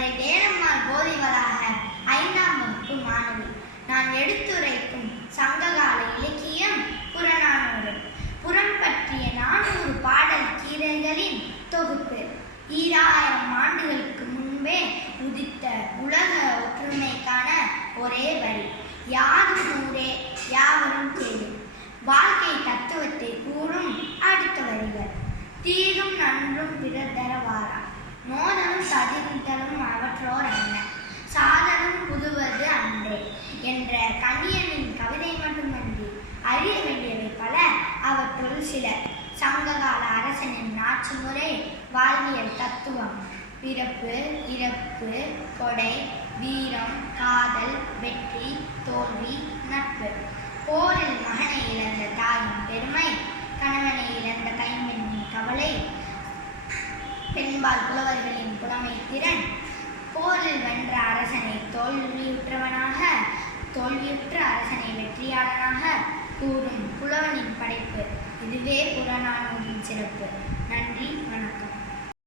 மதுரை வேலம்மாள் போதிவளாக 5ஆம் வகுப்பு மாணவி. நான் எடுத்துரைக்கும் சங்ககால இலக்கியம் புறநானூறு. புறம் பற்றிய 400 பாடல் கீரைகளின் தொகுப்பு. 2000 ஆண்டுகளுக்கு முன்பே உதித்த உலக ஒற்றுமைக்கான ஒரே வரி. யாதும் ஊரே யாவரும் கேளு. வாழ்க்கை தத்துவத்தை கூறும் அடுத்த வரிகள். தீதும் நன்றும் பிறர் தர வாரா. மோதலும் ததிர்த்தலும் அவற்றோர் என்ன. சாதலும் புதுவது அன்றே என்ற கணியனின் கவிதை மட்டுமன்றி அறிய வேண்டியவை பல. அவற்றுள் சில. சங்ககால அரசனின் ஆட்சி முறை, வாழ்வியல் தத்துவம், பிறப்பு, இறப்பு, கொடை, வீரம், காதல், வெற்றி, தோல்வி, நட்பு, போரில் மகனை இழந்த தாயின் பெருமை, கணவனை இழந்த கைம்பெண்ணின் கவலை, பெண்பால் புலவர்களின் புலமை திறன், போரில் வென்ற அரசனை தோல்வியுற்ற அரசனை வெற்றியாளனாக கூறும் புலவனின் படைப்பு. இதுவே புறநானூறின் சிறப்பு. நன்றி, வணக்கம்.